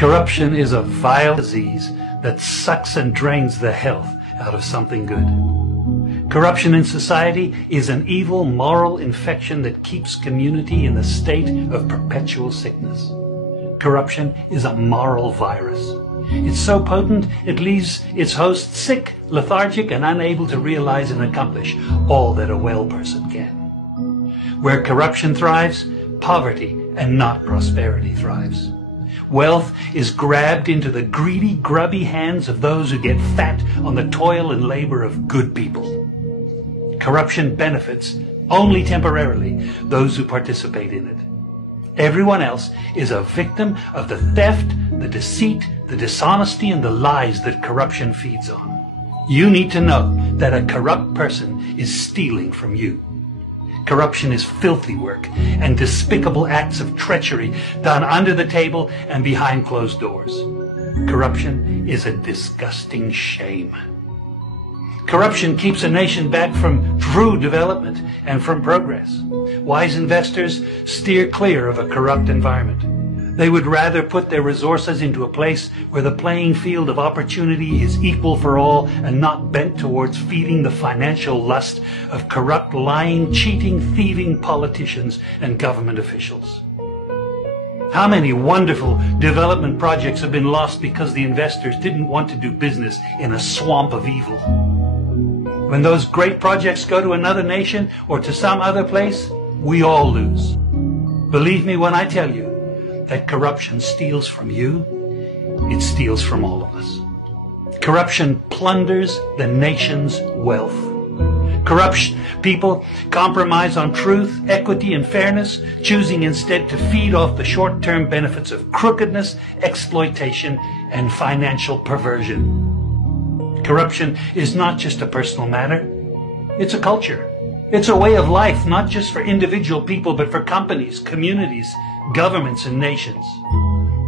Corruption is a vile disease that sucks and drains the health out of something good. Corruption in society is an evil moral infection that keeps community in a state of perpetual sickness. Corruption is a moral virus. It's so potent it leaves its host sick, lethargic, and unable to realize and accomplish all that a well person can. Where corruption thrives, poverty and not prosperity thrives. Wealth is grabbed into the greedy, grubby hands of those who get fat on the toil and labor of good people. Corruption benefits, only temporarily, those who participate in it. Everyone else is a victim of the theft, the deceit, the dishonesty, and the lies that corruption feeds on. You need to know that a corrupt person is stealing from you. Corruption is filthy work and despicable acts of treachery done under the table and behind closed doors. Corruption is a disgusting shame. Corruption keeps a nation back from true development and from progress. Wise investors steer clear of a corrupt environment. They would rather put their resources into a place where the playing field of opportunity is equal for all and not bent towards feeding the financial lust of corrupt, lying, cheating, thieving politicians and government officials. How many wonderful development projects have been lost because the investors didn't want to do business in a swamp of evil? When those great projects go to another nation or to some other place, we all lose. Believe me when I tell you that corruption steals from you, it steals from all of us. Corruption plunders the nation's wealth. Corrupt people compromise on truth, equity, and fairness, choosing instead to feed off the short-term benefits of crookedness, exploitation, and financial perversion. Corruption is not just a personal matter. It's a culture. It's a way of life, not just for individual people, but for companies, communities, governments, and nations.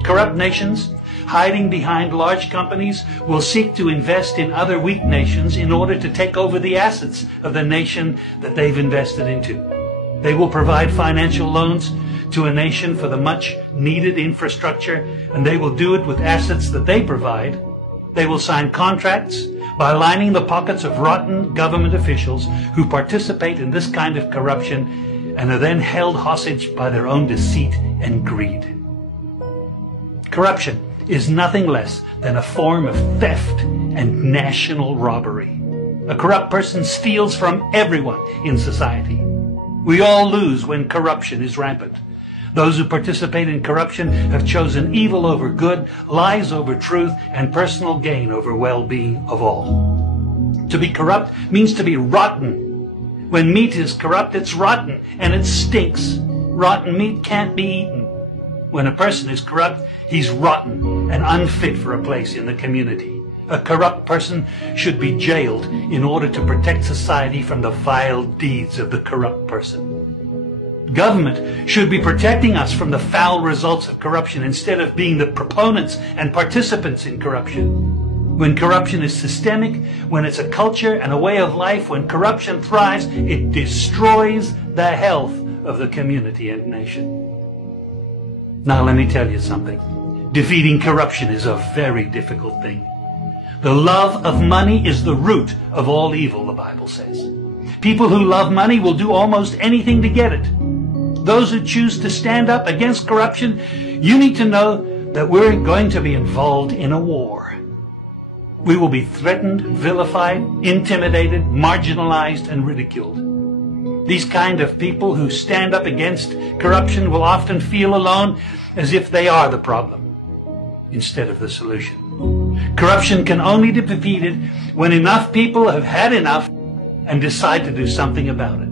Corrupt nations, hiding behind large companies, will seek to invest in other weak nations in order to take over the assets of the nation that they've invested into. They will provide financial loans to a nation for the much needed infrastructure, and they will do it with assets that they provide. They will sign contracts by lining the pockets of rotten government officials who participate in this kind of corruption and are then held hostage by their own deceit and greed. Corruption is nothing less than a form of theft and national robbery. A corrupt person steals from everyone in society. We all lose when corruption is rampant. Those who participate in corruption have chosen evil over good, lies over truth, and personal gain over well-being of all. To be corrupt means to be rotten. When meat is corrupt, it's rotten, and it stinks. Rotten meat can't be eaten. When a person is corrupt, he's rotten and unfit for a place in the community. A corrupt person should be jailed in order to protect society from the vile deeds of the corrupt person. Government should be protecting us from the foul results of corruption instead of being the proponents and participants in corruption. When corruption is systemic, when it's a culture and a way of life, when corruption thrives, it destroys the health of the community and nation. Now let me tell you something. Defeating corruption is a very difficult thing. The love of money is the root of all evil, the Bible says. People who love money will do almost anything to get it. Those who choose to stand up against corruption, you need to know that we're going to be involved in a war. We will be threatened, vilified, intimidated, marginalized, and ridiculed. These kind of people who stand up against corruption will often feel alone, as if they are the problem instead of the solution. Corruption can only be defeated when enough people have had enough and decide to do something about it.